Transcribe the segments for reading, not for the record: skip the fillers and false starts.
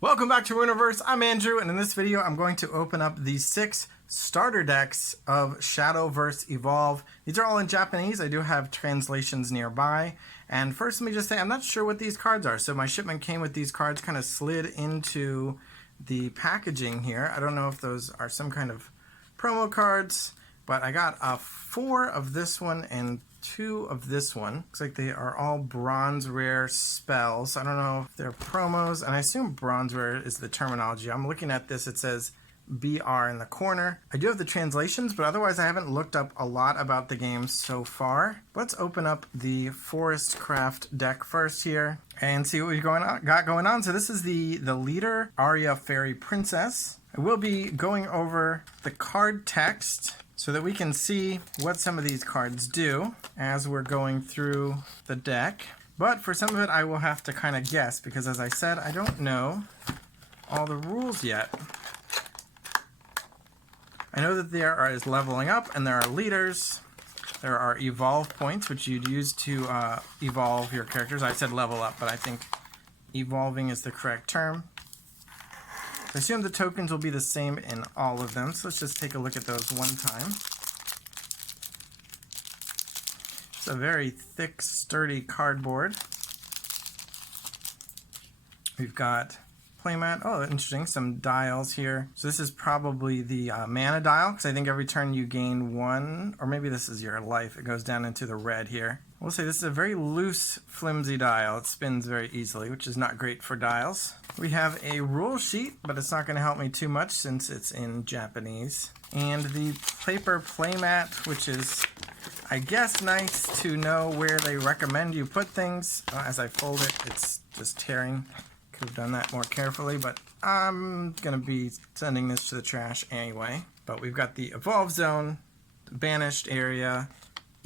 Welcome back to Runecraft. I'm Andrew, and in this video I'm going to open up the 6 starter decks of Shadowverse Evolve. These are all in Japanese. I do have translations nearby. And first, let me just say I'm not sure what these cards are. So my shipment came with these cards, kind of slid into the packaging here. I don't know if those are some kind of promo cards, but I got 4 of this one and 2 of this one. Looks like they are all bronze rare spells. I don't know if they're promos, and I assume bronze rare is the terminology. I'm looking at this, it says BR in the corner. I do have the translations, but otherwise I haven't looked up a lot about the game so far. Let's open up the Forestcraft deck first here and see what we've got going on. So this is the leader, Arya Fairy Princess. I will be going over the card text so that we can see what some of these cards do as we're going through the deck. But for some of it, I will have to kind of guess because, as I said, I don't know all the rules yet. I know that there is leveling up and there are leaders. There are evolve points, which you'd use to evolve your characters. I said level up, but I think evolving is the correct term. I assume the tokens will be the same in all of them, so let's just take a look at those one time. It's a very thick, sturdy cardboard. We've got playmat. Oh, interesting. Some dials here. So this is probably the mana dial, because I think every turn you gain 1, or maybe this is your life. It goes down into the red here. We'll say this is a very loose, flimsy dial. It spins very easily, which is not great for dials. We have a rule sheet, but it's not going to help me too much since it's in Japanese. And the paper playmat, which is, I guess, nice to know where they recommend you put things. As I fold it, it's just tearing. Could have done that more carefully, but I'm going to be sending this to the trash anyway. But we've got the Evolve Zone, Banished Area,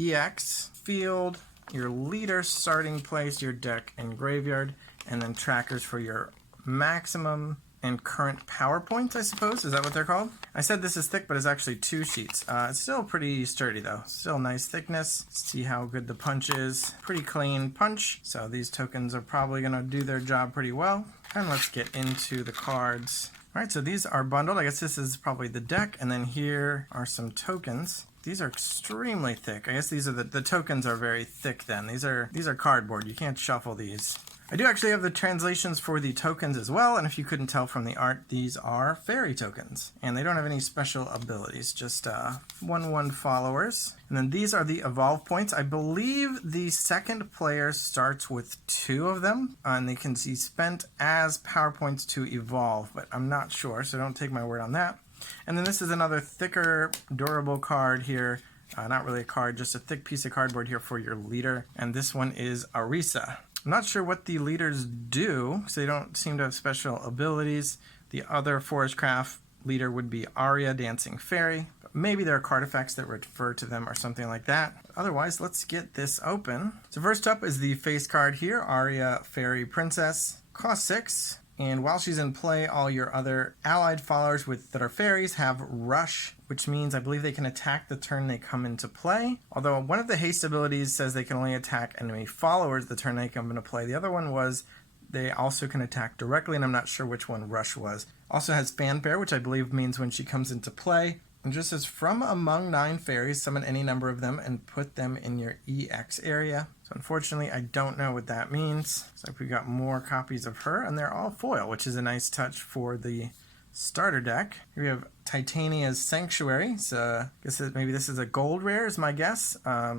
EX, Field, your leader starting place, your deck and graveyard, and then trackers for your maximum and current power points, I suppose. Is that what they're called? I said this is thick, but it's actually 2 sheets. It's still pretty sturdy, though. Still nice thickness. Let's see how good the punch is. Pretty clean punch. So these tokens are probably going to do their job pretty well. And let's get into the cards. All right, so these are bundled. I guess this is probably the deck, and then here are some tokens. These are extremely thick. I guess these are the tokens are very thick then. These are cardboard. You can't shuffle these. I do actually have the translations for the tokens as well, and if you couldn't tell from the art, these are fairy tokens. And they don't have any special abilities, just 1/1 followers. And then these are the evolve points. I believe the second player starts with 2 of them, and they can be spent as power points to evolve, but I'm not sure, so don't take my word on that. And then this is another thicker, durable card here. Not really a card, just a thick piece of cardboard here for your leader. And this one is Arisa. I'm not sure what the leaders do, because they don't seem to have special abilities. The other Forestcraft leader would be Arya, Dancing Fairy. But maybe there are card effects that refer to them or something like that. Otherwise, let's get this open. So first up is the face card here, Arya Fairy Princess. Cost 6. And while she's in play, all your other allied followers that are fairies have Rush, which means I believe they can attack the turn they come into play. Although one of the haste abilities says they can only attack enemy followers the turn they come into play. The other one was they also can attack directly, and I'm not sure which one Rush was. Also has Fanfare, which I believe means when she comes into play. And just says, from among 9 fairies, summon any number of them and put them in your EX area. So unfortunately, I don't know what that means. So we got more copies of her, and they're all foil, which is a nice touch for the starter deck. Here we have Titania's Sanctuary. So I guess maybe this is a gold rare, is my guess. A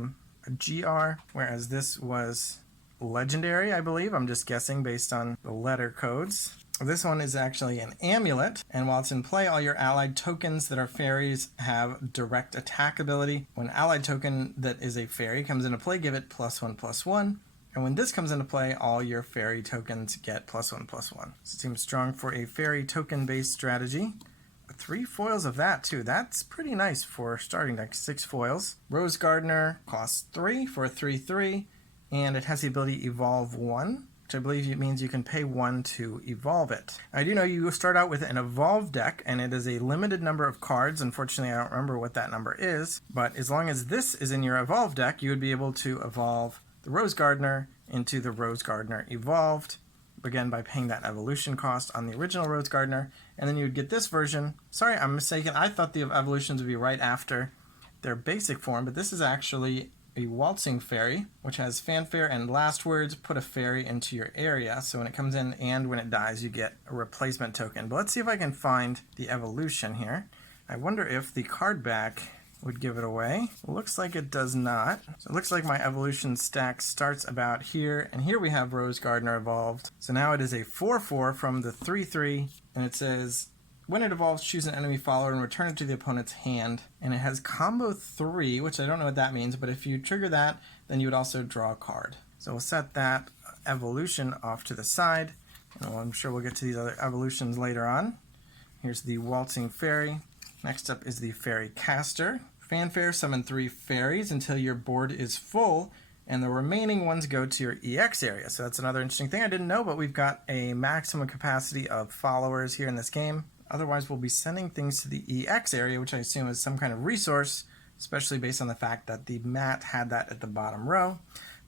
GR, whereas this was legendary, I believe. I'm just guessing based on the letter codes. This one is actually an amulet, and while it's in play, all your allied tokens that are fairies have direct attack ability. When an allied token that is a fairy comes into play, give it +1/+1. And when this comes into play, all your fairy tokens get +1/+1. So it seems strong for a fairy token-based strategy. 3 foils of that, too. That's pretty nice for starting deck. 6 foils. Rose Gardener costs 3 for a 3/3, and it has the ability Evolve 1. Which I believe it means you can pay 1 to evolve it. I do know you start out with an evolve deck, and it is a limited number of cards. Unfortunately, I don't remember what that number is, but as long as this is in your evolve deck, you would be able to evolve the Rose Gardener into the Rose Gardener Evolved. again by paying that evolution cost on the original Rose Gardener, and then you would get this version. Sorry, I'm mistaken. I thought the evolutions would be right after their basic form, but this is actually a waltzing fairy, which has fanfare and last words, put a fairy into your area. So when it comes in and when it dies, you get a replacement token. But let's see if I can find the evolution here. I wonder if the card back would give it away. It looks like it does not. So it looks like my evolution stack starts about here, and here we have Rose Gardener evolved. So now it is a 4/4 from the 3/3, and it says, when it evolves, choose an enemy follower and return it to the opponent's hand. And it has combo 3, which I don't know what that means, but if you trigger that, then you would also draw a card. So we'll set that evolution off to the side, and I'm sure we'll get to these other evolutions later on. Here's the waltzing fairy. Next up is the fairy caster. Fanfare, summon 3 fairies until your board is full, and the remaining ones go to your EX area. So that's another interesting thing I didn't know, but we've got a maximum capacity of followers here in this game. Otherwise, we'll be sending things to the EX area, which I assume is some kind of resource, especially based on the fact that the mat had that at the bottom row.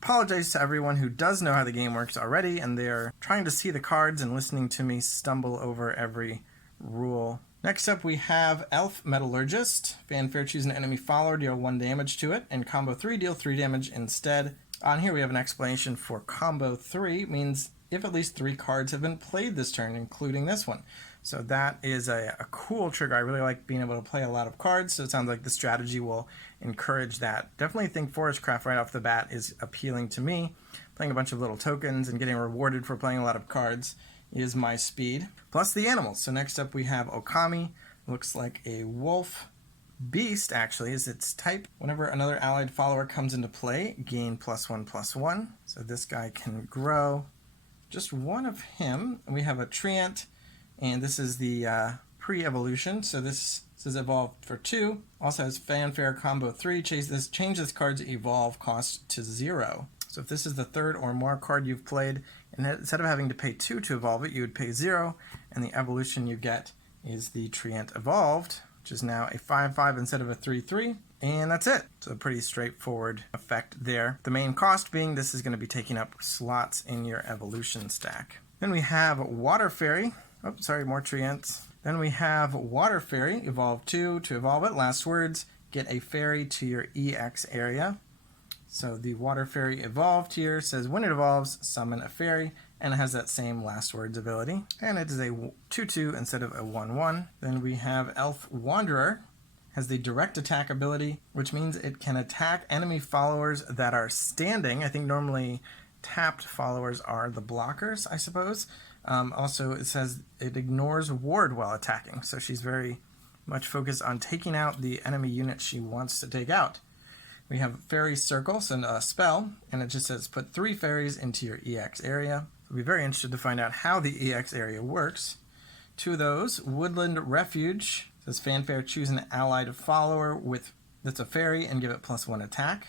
Apologize to everyone who does know how the game works already, and they're trying to see the cards and listening to me stumble over every rule. Next up, we have Elf Metallurgist. Fanfare, choose an enemy follower, deal 1 damage to it, and combo 3, deal 3 damage instead. On here, we have an explanation for combo 3, means if at least 3 cards have been played this turn, including this one. So that is a cool trigger. I really like being able to play a lot of cards, so it sounds like the strategy will encourage that. Definitely think Forestcraft right off the bat is appealing to me. Playing a bunch of little tokens and getting rewarded for playing a lot of cards is my speed. Plus the animals. So next up we have Okami. Looks like a wolf. Beast actually is its type. Whenever another allied follower comes into play, gain +1/+1. So this guy can grow. Just one of him. And we have a Treant. And this is the pre-evolution, so this is evolved for 2. Also has fanfare combo 3. Change this card's evolve cost to 0. So if this is the 3rd or more card you've played, and instead of having to pay 2 to evolve it, you would pay 0, and the evolution you get is the Treant Evolved, which is now a 5/5 instead of a 3/3. And that's it. So a pretty straightforward effect there. The main cost being this is going to be taking up slots in your evolution stack. Then we have Water Fairy. Oh, sorry, more Treants. Then we have Water Fairy, evolve 2. To evolve it, last words, get a fairy to your EX area. So the Water Fairy evolved here says when it evolves, summon a fairy, and it has that same last words ability. And it is a 2/2 instead of a 1/1. Then we have Elf Wanderer, has the direct attack ability, which means it can attack enemy followers that are standing. I think normally tapped followers are the blockers, I suppose. Also, it says it ignores ward while attacking, so she's very much focused on taking out the enemy unit she wants to take out. We have Fairy Circle, so a spell, and it just says put 3 fairies into your EX area. We'll be very interested to find out how the EX area works. 2 of those, Woodland Refuge, says fanfare, choose an allied follower that's a fairy and give it +1 attack.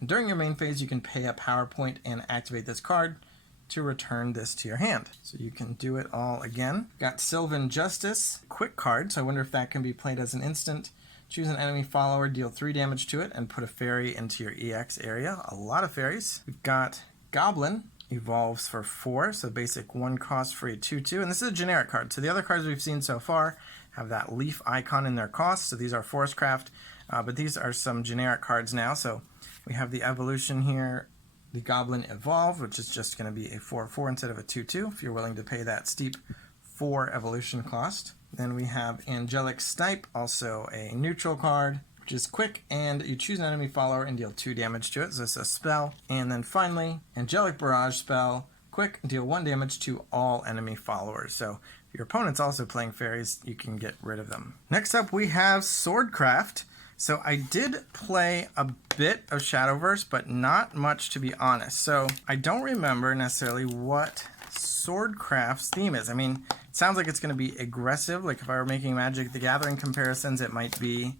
And during your main phase, you can pay a power point and activate this card to return this to your hand. So you can do it all again. Got Sylvan Justice, quick card, so I wonder if that can be played as an instant. Choose an enemy follower, deal 3 damage to it, and put a fairy into your EX area. A lot of fairies. We've got Goblin, evolves for 4, so basic 1 cost for a 2/2, and this is a generic card. So the other cards we've seen so far have that leaf icon in their cost, so these are Forestcraft, but these are some generic cards now. So we have the evolution here, the Goblin Evolve, which is just going to be a 4/4 instead of a 2/2, if you're willing to pay that steep 4 evolution cost. Then we have Angelic Snipe, also a neutral card, which is quick, and you choose an enemy follower and deal 2 damage to it, so it's a spell. And then finally, Angelic Barrage spell, quick, deal 1 damage to all enemy followers. So if your opponent's also playing fairies, you can get rid of them. Next up, we have Swordcraft. So I did play a bit of Shadowverse, but not much, to be honest. So I don't remember necessarily what Swordcraft's theme is. I mean, it sounds like it's going to be aggressive. Like if I were making Magic the Gathering comparisons, it might be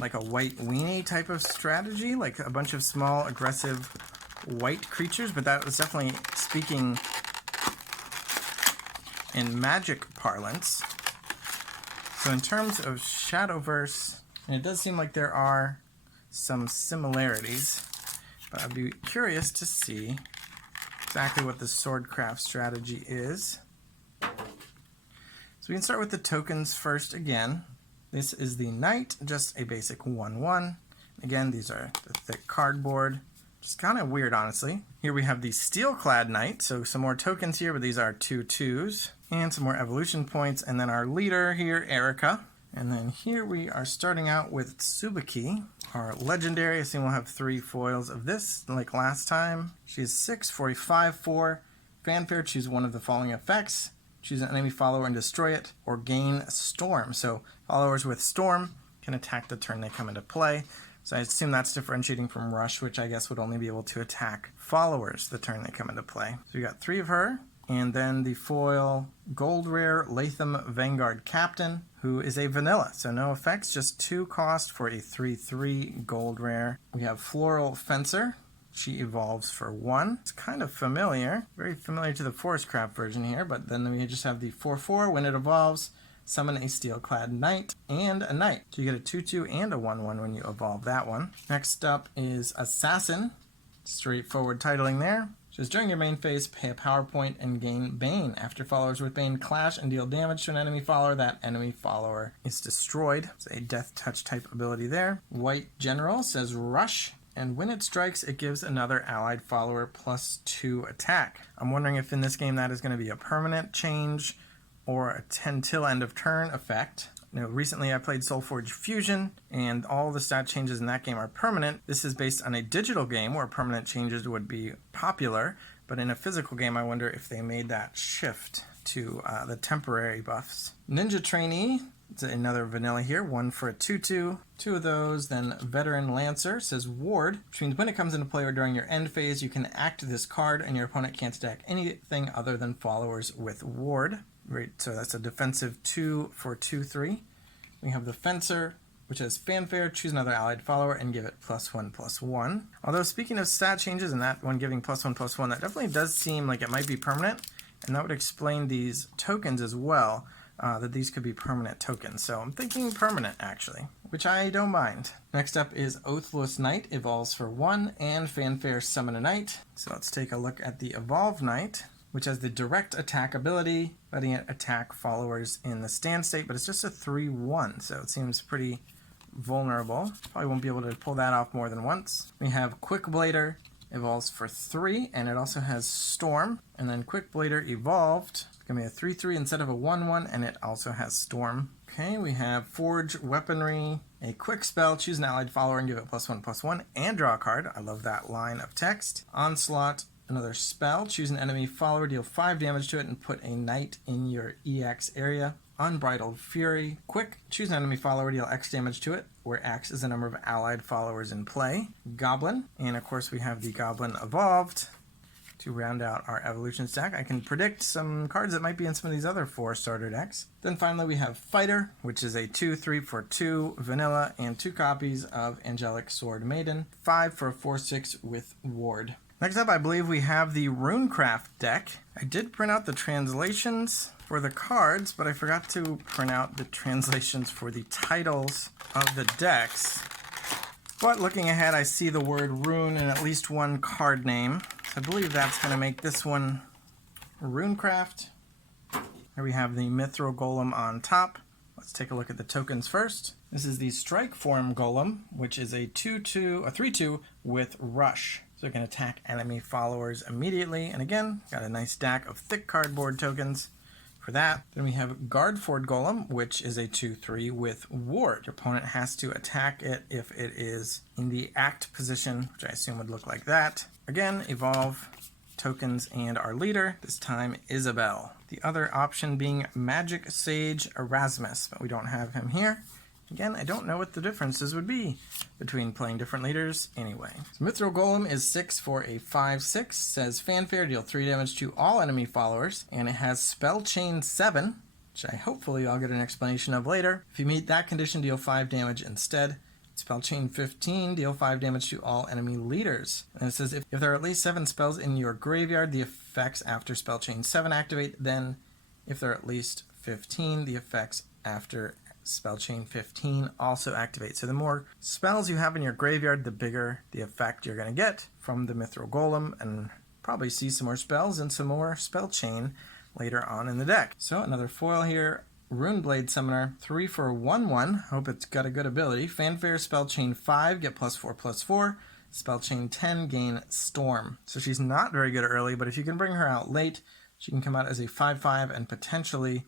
like a white weenie type of strategy, like a bunch of small, aggressive white creatures. But that was definitely speaking in Magic parlance. So in terms of Shadowverse, and it does seem like there are some similarities, but I'd be curious to see exactly what the Swordcraft strategy is. So we can start with the tokens first again. This is the Knight, just a basic 1/1. Again, these are the thick cardboard. Just kind of weird, honestly. Here we have the Steel-clad Knight, so some more tokens here, but these are 2/2s. And some more evolution points, and then our leader here, Erica. And then here we are starting out with Tsubaki, our legendary. I assume we'll have 3 foils of this, like last time. She is 6 for a 5/4. Fanfare, choose one of the following effects. Choose an enemy follower and destroy it, or gain Storm. So followers with Storm can attack the turn they come into play. So I assume that's differentiating from Rush, which I guess would only be able to attack followers the turn they come into play. So we got 3 of her. And then the foil Gold Rare Latham Vanguard Captain, who is a vanilla, so no effects, just 2 cost for a 3/3 Gold Rare. We have Floral Fencer. She evolves for 1. It's kind of familiar, very familiar to the Forestcraft version here, but then we just have the 4/4. When it evolves, summon a Steel-clad Knight and a Knight. So you get a 2/2 and a 1/1 when you evolve that one. Next up is Assassin. Straightforward titling there. Says during your main phase, pay a power point and gain Bane. After followers with Bane clash and deal damage to an enemy follower, that enemy follower is destroyed. It's a Death Touch type ability there. White General says Rush, and when it strikes, it gives another allied follower +2 attack. I'm wondering if in this game that is going to be a permanent change or a 10 till end of turn effect. Recently I played Soulforge Fusion, and all the stat changes in that game are permanent. This is based on a digital game where permanent changes would be popular, but in a physical game I wonder if they made that shift to the temporary buffs. Ninja Trainee, it's another vanilla here, 1 for a 2/2. 2 of those. Then Veteran Lancer says Ward, which means when it comes into play or during your end phase, you can act this card and your opponent can't attack anything other than followers with Ward. Right, so that's a defensive 2 for 2/3. We have the Fencer, which has Fanfare, choose another allied follower and give it +1/+1. Although speaking of stat changes and that one giving +1/+1, that definitely does seem like it might be permanent, and that would explain these tokens as well, that these could be permanent tokens. So I'm thinking permanent actually, which I don't mind. Next up is Oathless Knight, evolves for 1, and Fanfare, summon a Knight. So let's take a look at the Evolve Knight, which has the direct attack ability, letting it attack followers in the stand state, but it's just a 3/1, so it seems pretty vulnerable. Probably won't be able to pull that off more than once. We have Quick Blader, evolves for 3, and it also has Storm. And then Quick Blader evolved, it's going to be a 3/3 instead of a 1/1, and it also has Storm. Okay, we have Forge Weaponry, a quick spell, choose an allied follower and give it +1/+1, and draw a card. I love that line of text. Onslaught, another spell, choose an enemy follower, deal 5 damage to it, and put a Knight in your EX area. Unbridled Fury, quick, choose an enemy follower, deal X damage to it, where X is the number of allied followers in play. Goblin, and of course we have the Goblin evolved to round out our evolution stack. I can predict some cards that might be in some of these other 4 starter decks. Then finally we have Fighter, which is a 2/3 for 2 vanilla and 2 copies of Angelic Sword Maiden, 5 for a 4/6 with Ward. Next up, I believe we have the Runecraft deck. I did print out the translations for the cards, but I forgot to print out the translations for the titles of the decks. But looking ahead, I see the word Rune in at least one card name. So I believe that's going to make this one Runecraft. Here we have the Mithril Golem on top. Let's take a look at the tokens first. This is the Strike Form Golem, which is a 3/2 with Rush. So it can attack enemy followers immediately. And again, got a nice stack of thick cardboard tokens for that. Then we have Guardford Golem, which is a 2/3 with Ward. Your opponent has to attack it if it is in the act position, which I assume would look like that. Again, evolve tokens and our leader, this time Isabel. The other option being Magic Sage Erasmus, but we don't have him here. Again, I don't know what the differences would be between playing different leaders anyway. So Mithril Golem is 6 for a 5/6, says Fanfare, deal 3 damage to all enemy followers, and it has Spell Chain 7, which hopefully I'll get an explanation of later. If you meet that condition, deal 5 damage instead. Spell Chain 15, deal 5 damage to all enemy leaders. And it says if there are at least 7 spells in your graveyard, the effects after Spell Chain 7 activate. Then if there are at least 15, the effects after Spell Chain 15 also activate. So the more spells you have in your graveyard, the bigger the effect you're going to get from the Mithril Golem. And probably see some more spells and some more spell chain later on in the deck. So another foil here. Runeblade Summoner, 3 for 1/1. Hope it's got a good ability. Fanfare, Spell Chain 5, get +4/+4. Spell Chain 10, gain Storm. So she's not very good early, but if you can bring her out late, she can come out as a 5/5 and potentially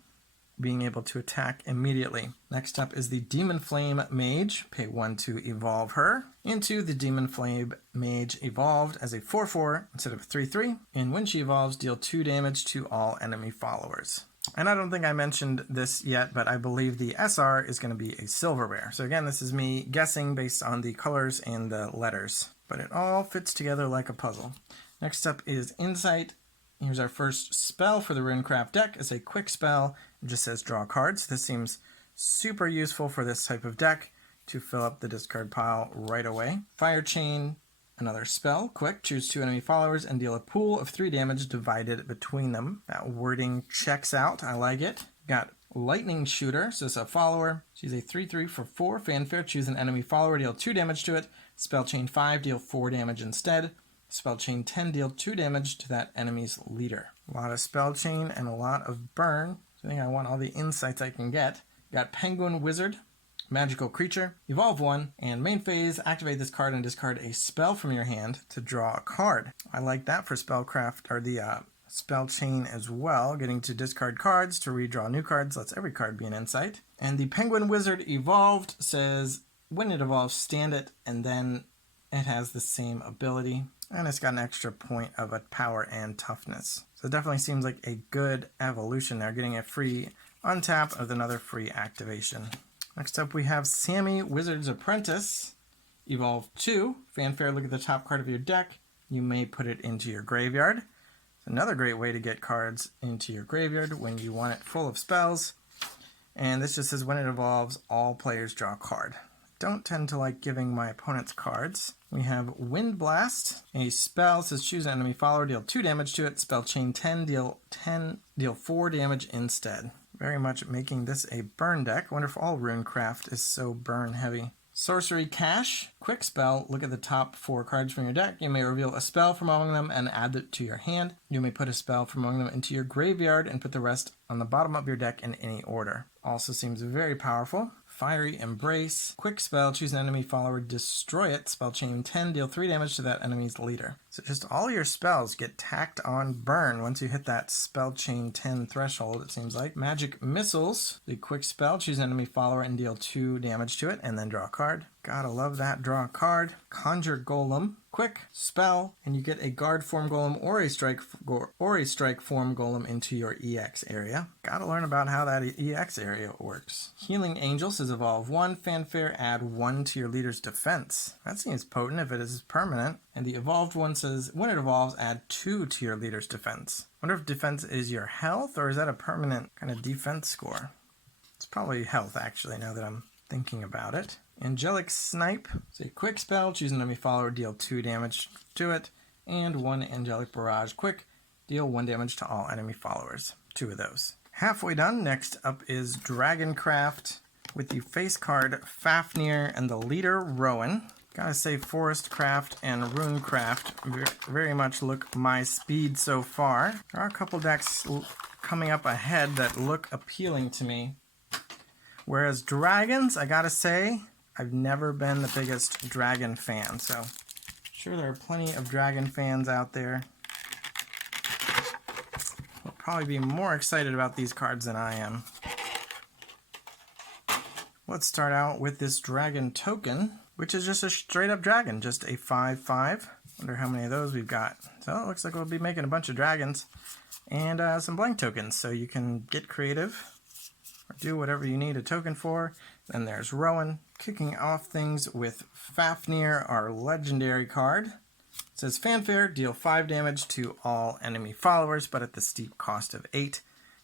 being able to attack immediately. Next up is the Demon Flame Mage. Pay 1 to evolve her into the Demon Flame Mage evolved as a 4/4 instead of 3/3. And when she evolves, deal 2 damage to all enemy followers. And I don't think I mentioned this yet, but I believe the SR is going to be a silverware. So again, this is me guessing based on the colors and the letters. But it all fits together like a puzzle. Next up is Insight. Here's our first spell for the Runecraft deck. It's a quick spell. It just says draw cards. This seems super useful for this type of deck to fill up the discard pile right away. Fire Chain. Another spell, quick, choose 2 enemy followers and deal a pool of 3 damage divided between them. That wording checks out, I like it. Got Lightning Shooter, so it's a follower. She's a 3/3 for 4, fanfare, choose an enemy follower, deal 2 damage to it. Spell Chain 5, deal 4 damage instead. Spell Chain 10, deal 2 damage to that enemy's leader. A lot of spell chain and a lot of burn. So I think I want all the insights I can get. Got Penguin Wizard. Magical creature, evolve 1, and main phase, activate this card and discard a spell from your hand to draw a card. I like that for spellcraft, or the spell chain as well, getting to discard cards to redraw new cards, lets every card be an insight. And the Penguin Wizard evolved says, when it evolves, stand it, and then it has the same ability, and it's got an extra point of a power and toughness. So it definitely seems like a good evolution there, getting a free untap with another free activation. Next up we have Sammy, Wizard's Apprentice, evolve 2. Fanfare, look at the top card of your deck. You may put it into your graveyard. It's another great way to get cards into your graveyard when you want it full of spells. And this just says when it evolves, all players draw a card. Don't tend to like giving my opponents cards. We have Wind Blast, a spell, says choose an enemy follower, deal 2 damage to it. Spell Chain 10, deal 4 damage instead. Very much making this a burn deck. I wonder if all Runecraft is so burn heavy. Sorcery Cache, quick spell, look at the top 4 cards from your deck. You may reveal a spell from among them and add it to your hand. You may put a spell from among them into your graveyard and put the rest on the bottom of your deck in any order. Also seems very powerful. Fiery Embrace, quick spell, choose an enemy follower, destroy it. Spell Chain 10, deal 3 damage to that enemy's leader. So just all your spells get tacked on burn once you hit that Spell Chain 10 threshold, it seems like. Magic Missiles, the quick spell, choose an enemy follower and deal 2 damage to it, and then draw a card. Gotta love that, draw a card. Conjure Golem, quick spell, and you get a guard form golem or a strike form golem into your EX area. Gotta learn about how that EX area works. Healing Angel says evolve 1, fanfare, add 1 to your leader's defense. That seems potent if it is permanent. And the evolved one says when it evolves, add 2 to your leader's defense. Wonder if defense is your health, or is that a permanent kind of defense score? It's probably health, actually, now that I'm thinking about it. Angelic Snipe, it's a quick spell, choose an enemy follower, deal 2 damage to it, and 1 Angelic Barrage, quick, deal 1 damage to all enemy followers. 2 of those. Halfway done, next up is Dragoncraft with the face card Fafnir and the leader Rowan. Gotta say Forestcraft and Runecraft very much look my speed so far. There are a couple decks coming up ahead that look appealing to me. Whereas dragons, I gotta say, I've never been the biggest dragon fan, so I'm sure there are plenty of dragon fans out there. Will probably be more excited about these cards than I am. Let's start out with this dragon token, which is just a straight up dragon, just a 5/5. Wonder how many of those we've got. So it looks like we'll be making a bunch of dragons and some blank tokens, so you can get creative or do whatever you need a token for. Then there's Rowan, kicking off things with Fafnir, our legendary card. It says fanfare, deal 5 damage to all enemy followers, but at the steep cost of 8.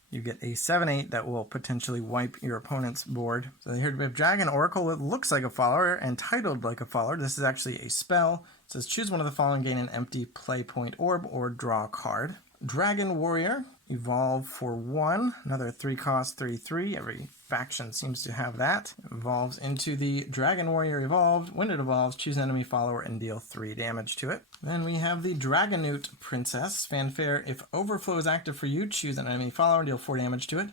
You get a 7/8 that will potentially wipe your opponent's board. So here we have Dragon Oracle. It looks like a follower and titled like a follower. This is actually a spell. It says choose one of the following, gain an empty play point orb or draw a card. Dragon Warrior, Evolve for 1, another 3 cost, 3/3. Every faction seems to have that. Evolves into the Dragon Warrior Evolved. When it evolves, choose an enemy follower and deal 3 damage to it. Then we have the Dragonute Princess. Fanfare, if Overflow is active for you, choose an enemy follower and deal 4 damage to it.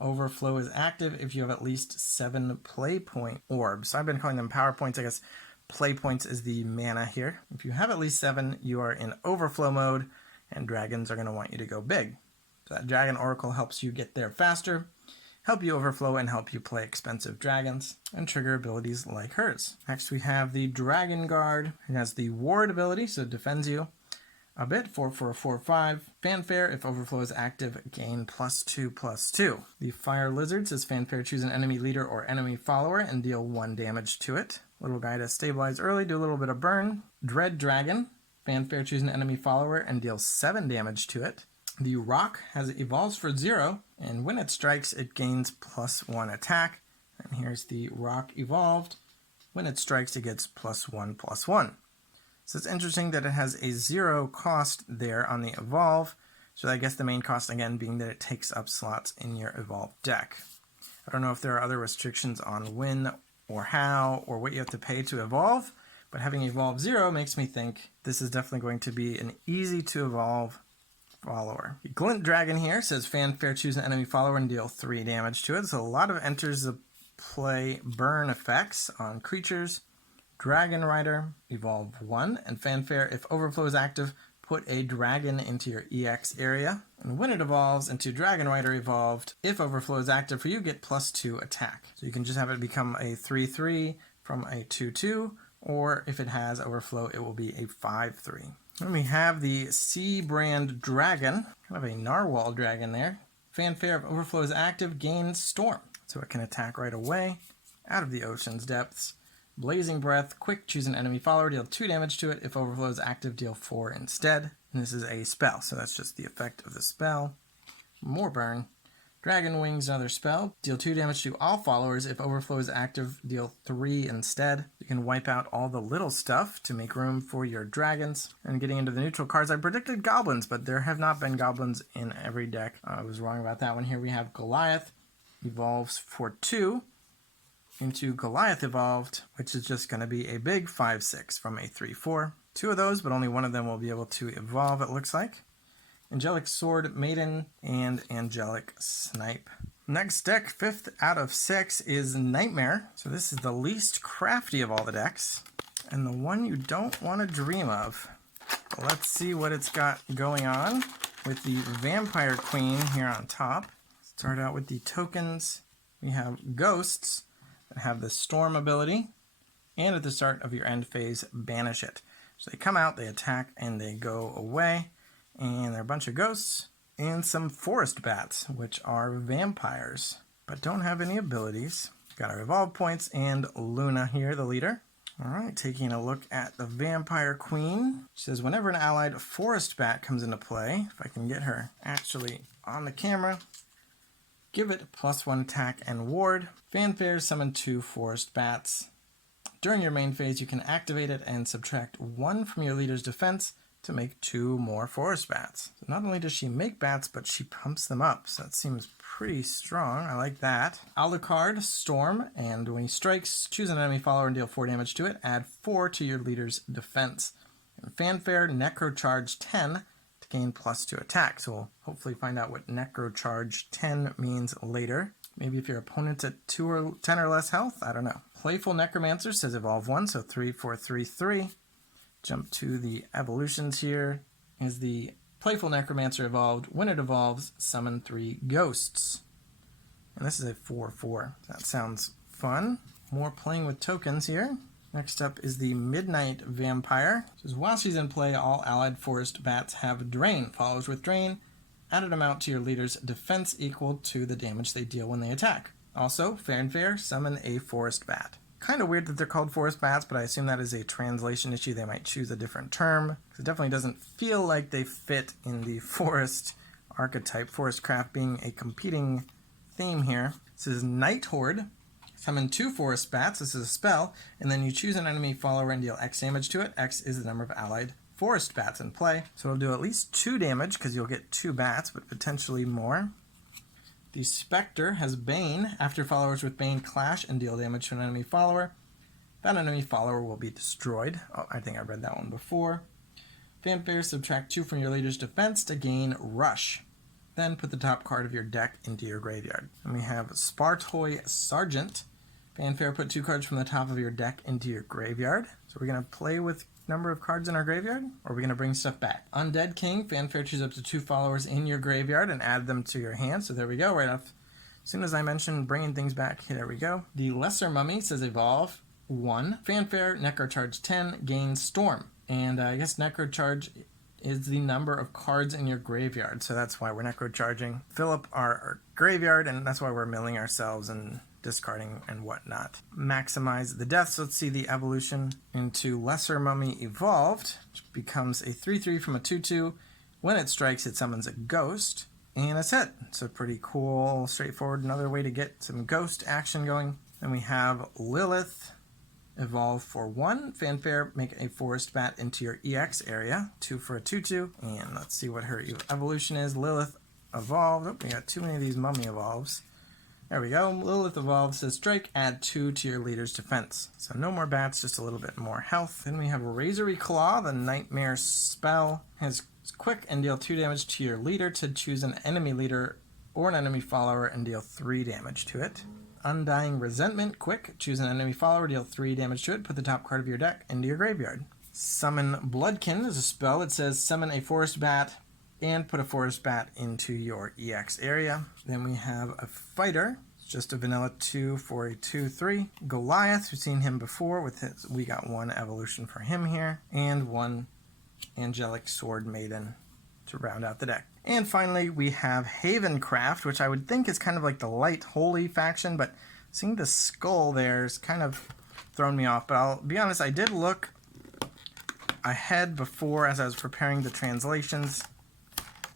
Overflow is active if you have at least 7 play point orbs. So I've been calling them power points. I guess play points is the mana here. If you have at least 7, you are in overflow mode, and dragons are going to want you to go big. So that Dragon Oracle helps you get there faster, help you overflow, and help you play expensive dragons, and trigger abilities like hers. Next we have the Dragon Guard. It has the Ward ability, so it defends you a bit, 4 for a 4/5. Fanfare, if Overflow is active, gain +2/+2. The Fire Lizard says Fanfare, choose an enemy leader or enemy follower and deal 1 damage to it. Little guy to stabilize early, do a little bit of burn. Dread Dragon, Fanfare, choose an enemy follower and deal 7 damage to it. The Rock has evolves for 0, and when it strikes, it gains +1 attack. And here's the Rock evolved. When it strikes, it gets +1/+1. So it's interesting that it has a 0 cost there on the evolve. So I guess the main cost again being that it takes up slots in your evolved deck. I don't know if there are other restrictions on when or how or what you have to pay to evolve, but having evolve 0 makes me think this is definitely going to be an easy to evolve follower. The Glint Dragon here says Fanfare, choose an enemy follower and deal 3 damage to it. So a lot of enters the play burn effects on creatures. Dragon Rider, evolve 1, and Fanfare, if Overflow is active, put a dragon into your EX area. And when it evolves into Dragon Rider evolved, if Overflow is active for you, get +2 attack. So you can just have it become a 3/3 from a 2/2, or if it has Overflow, it will be a 5/3. Then we have the Sea Brand Dragon, kind of a narwhal dragon there. Fanfare, if Overflow is active, gains Storm. So it can attack right away out of the ocean's depths. Blazing Breath, quick, choose an enemy follower, deal 2 damage to it. If Overflow is active, deal 4 instead. And this is a spell, so that's just the effect of the spell. More burn. Dragon Wings, another spell. Deal 2 damage to all followers. If Overflow is active, deal 3 instead. You can wipe out all the little stuff to make room for your dragons. And getting into the neutral cards, I predicted goblins, but there have not been goblins in every deck. I was wrong about that one. Here we have Goliath, evolves for 2. Into Goliath evolved, which is just going to be a big 5/6 from a 3/4. 2 of those, but only one of them will be able to evolve, it looks like. Angelic Sword Maiden and Angelic Snipe. Next deck, 5th out of 6, is Nightmare. So this is the least crafty of all the decks, and the one you don't want to dream of. But let's see what it's got going on with the Vampire Queen here on top. Start out with the tokens. We have Ghosts that have the Storm ability, and at the start of your end phase, banish it. So they come out, they attack, and they go away, and they're a bunch of ghosts, and some forest bats, which are vampires, but don't have any abilities. Got our evolve points, and Luna here, the leader. All right, taking a look at the Vampire Queen. She says, whenever an allied forest bat comes into play, if I can get her actually on the camera, give it +1 attack and ward. Fanfare, summon 2 forest bats. During your main phase, you can activate it and subtract 1 from your leader's defense to make 2 more forest bats. So not only does she make bats, but she pumps them up. So that seems pretty strong. I like that. Alucard, Storm, and when he strikes, choose an enemy follower and deal 4 damage to it. Add 4 to your leader's defense. And Fanfare, Necrocharge 10. Gain +2 attack. So we'll hopefully find out what Necrocharge 10 means later. Maybe if your opponent's at 2 or 10 or less health, I don't know. Playful Necromancer says evolve 1, so 3, 4, 3, 3. Jump to the evolutions here. Is the Playful Necromancer evolved. When it evolves, summon 3 ghosts. And this is a 4/4. That sounds fun. More playing with tokens here. Next up is the Midnight Vampire. It says, while she's in play, all allied forest bats have Drain. Follows with Drain. Add an amount to your leader's defense equal to the damage they deal when they attack. Also, Fanfare, summon a forest bat. Kind of weird that they're called forest bats, but I assume that is a translation issue. They might choose a different term. It definitely doesn't feel like they fit in the forest archetype. Forestcraft being a competing theme here. This is Night Horde. Summon 2 forest bats. This is a spell, and then you choose an enemy follower and deal X damage to it. X is the number of allied forest bats in play. So it'll do at least 2 damage because you'll get 2 bats, but potentially more. The Spectre has Bane. After followers with Bane clash and deal damage to an enemy follower, that enemy follower will be destroyed. Oh, I think I read that one before. Fanfare, subtract 2 from your leader's defense to gain Rush. Then put the top card of your deck into your graveyard. And we have Spartoy Sergeant. Fanfare, put 2 cards from the top of your deck into your graveyard. So we're going to play with number of cards in our graveyard, or are we going to bring stuff back? Undead King. Fanfare, choose up to 2 followers in your graveyard and add them to your hand. So there we go, right off. As soon as I mentioned bringing things back, there we go. The Lesser Mummy says Evolve 1. Fanfare, Necrocharge 10, gain Storm. And I guess Necrocharge is the number of cards in your graveyard, so that's why we're Necrocharging. Fill up our graveyard, and that's why we're milling ourselves and discarding and whatnot. Maximize the deaths. Let's see the evolution into Lesser Mummy Evolved, which becomes a 3/3 from a 2/2. When it strikes, it summons a ghost, and that's it. It's a pretty cool, straightforward, another way to get some ghost action going. Then we have Lilith Evolve for 1. Fanfare, make a forest bat into your EX area. 2 for a 2/2. And let's see what her evolution is. Lilith Evolved. Oh, we got too many of these mummy evolves. There we go. Lilith Evolved says strike, add 2 to your leader's defense. So no more bats, just a little bit more health. Then we have Razory Claw, the Nightmare spell. Has quick and deal 2 damage to your leader to choose an enemy leader or an enemy follower and deal 3 damage to it. Undying Resentment, quick, choose an enemy follower, deal 3 damage to it, put the top card of your deck into your graveyard. Summon Bloodkin is a spell that says summon a forest bat and put a forest bat into your EX area. Then we have a Fighter, it's just a vanilla 2 for a 2/3. Goliath, we've seen him before, with his, we got 1 evolution for him here, and 1 Angelic Sword Maiden to round out the deck. And finally, we have Havencraft, which I would think is kind of like the light holy faction, but seeing the skull there is kind of thrown me off. But I'll be honest, I did look ahead before as I was preparing the translations.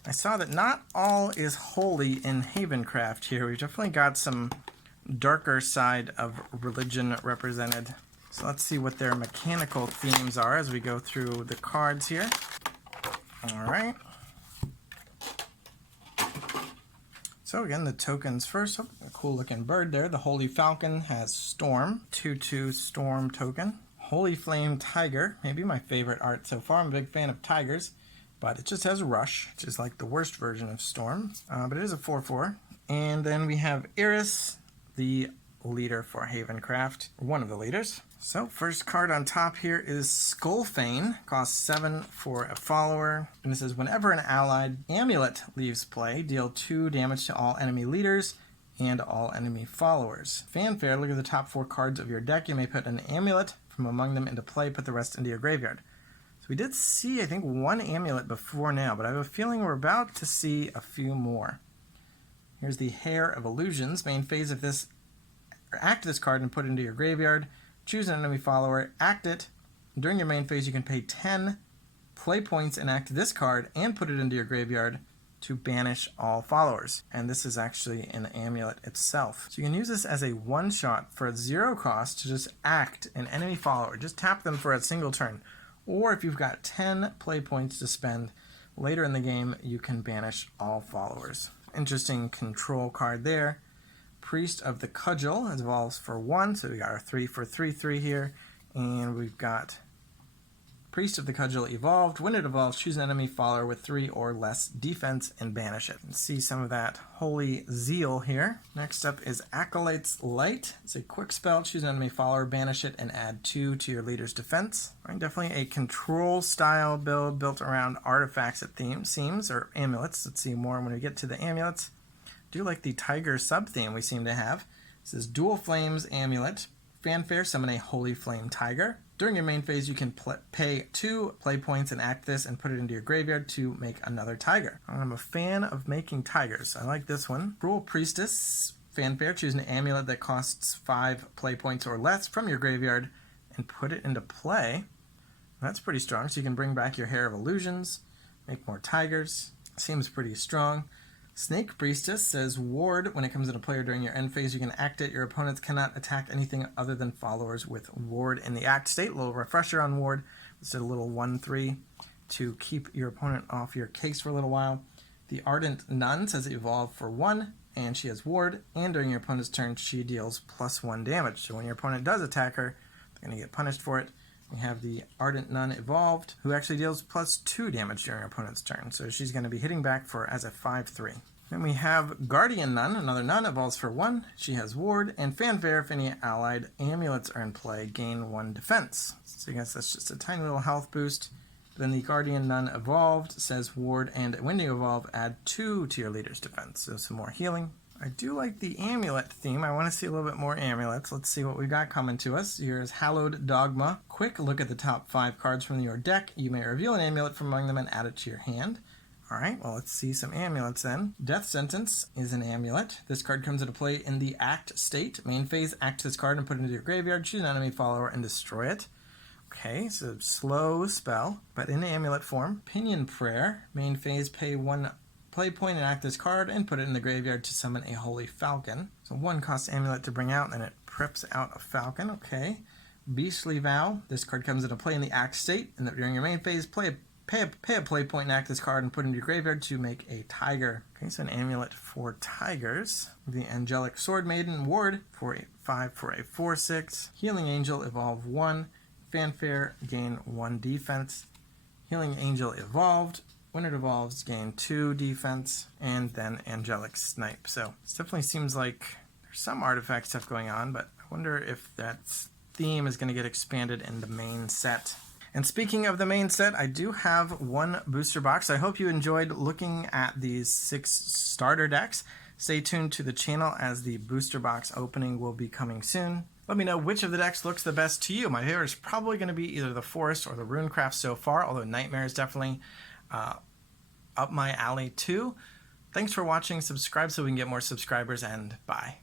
I saw that not all is holy in Havencraft here. We've definitely got some darker side of religion represented. So let's see what their mechanical themes are as we go through the cards here. All right. So again, the tokens first. Oh, a cool looking bird there. The Holy Falcon has Storm, 2/2 Storm token. Holy Flame Tiger, maybe my favorite art so far. I'm a big fan of tigers, but it just has Rush, which is like the worst version of Storm. But it is a 4/4. And then we have Iris, the leader for Havencraft, one of the leaders. So first card on top here is Skullfane, costs 7 for a follower, and it says whenever an allied amulet leaves play, deal 2 damage to all enemy leaders and all enemy followers. Fanfare, look at the top 4 cards of your deck. You may put an amulet from among them into play, put the rest into your graveyard. So we did see, I think, 1 amulet before now, but I have a feeling we're about to see a few more. Here's the Hair of Illusions. Main phase of this, act this card and put it into your graveyard. Choose an enemy follower, act it. During your main phase, you can pay 10 play points and act this card and put it into your graveyard to banish all followers. And this is actually an amulet itself. So you can use this as a one-shot for 0 cost to just act an enemy follower. Just tap them for a single turn. Or if you've got 10 play points to spend, later in the game, you can banish all followers. Interesting control card there. Priest of the Cudgel evolves for 1, so we got our 3 for 3/3 here, and we've got Priest of the Cudgel evolved. When it evolves, choose an enemy follower with 3 or less defense and banish it. And see some of that holy zeal here. Next up is Acolyte's Light. It's a quick spell. Choose an enemy follower, banish it, and add 2 to your leader's defense. Right, definitely a control style build built around artifacts, it seems, or amulets. Let's see more when we get to the amulets. Do like the tiger sub-theme we seem to have. This is Dual Flames Amulet. Fanfare, summon a Holy Flame Tiger. During your main phase, you can pay 2 play points and act this and put it into your graveyard to make another tiger. I'm a fan of making tigers. I like this one. Cruel Priestess. Fanfare, choose an amulet that costs 5 play points or less from your graveyard and put it into play. That's pretty strong, so you can bring back your Hair of Illusions, make more tigers. Seems pretty strong. Snake Priestess says Ward, when it comes into player during your end phase, you can act it. Your opponents cannot attack anything other than followers with Ward in the act state. A little refresher on Ward. It's a little 1/3. to keep your opponent off your case for a little while. The Ardent Nun says evolve for 1, and she has ward, and during your opponent's turn she deals +1 damage. So when your opponent does attack her, they're going to get punished for it. We have the Ardent Nun evolved, who actually deals +2 damage during your opponent's turn. So she's going to be hitting back for as a 5/3. Then we have Guardian Nun, another nun, evolves for 1. She has ward, and fanfare if any allied amulets are in play, gain 1 defense. So I guess that's just a tiny little health boost. Then the Guardian Nun evolved says ward, and when you evolve, add 2 to your leader's defense. So some more healing. I do like the amulet theme. I want to see a little bit more amulets. Let's see what we got coming to us. Here's Hallowed Dogma. Quick look at the top 5 cards from your deck. You may reveal an amulet from among them and add it to your hand. Alright, well, let's see some amulets then. Death Sentence is an amulet. This card comes into play in the Act state. Main phase, act this card and put it into your graveyard. Choose an enemy follower and destroy it. Okay, so slow spell, but in amulet form. Pinion Prayer. Main phase, pay 1 play point and act this card and put it in the graveyard to summon a Holy Falcon. So 1 cost amulet to bring out, and it preps out a Falcon. Okay. Beastly Vow. This card comes into play in the Act state, and during your main phase, pay a play point and act this card and put it into your graveyard to make a tiger. Okay, so an amulet for tigers. The Angelic Sword Maiden ward for a 5 for a 4/6. Healing Angel evolve 1. Fanfare gain 1 defense. Healing Angel evolved. When it evolves, gain 2 defense. And then Angelic Snipe. So it definitely seems like there's some artifact stuff going on, but I wonder if that theme is going to get expanded in the main set. And speaking of the main set, I do have 1 booster box. I hope you enjoyed looking at these 6 starter decks. Stay tuned to the channel as the booster box opening will be coming soon. Let me know which of the decks looks the best to you. My favorite is probably going to be either the Forest or the Runecraft so far, although Nightmare is definitely up my alley too. Thanks for watching. Subscribe so we can get more subscribers, and bye.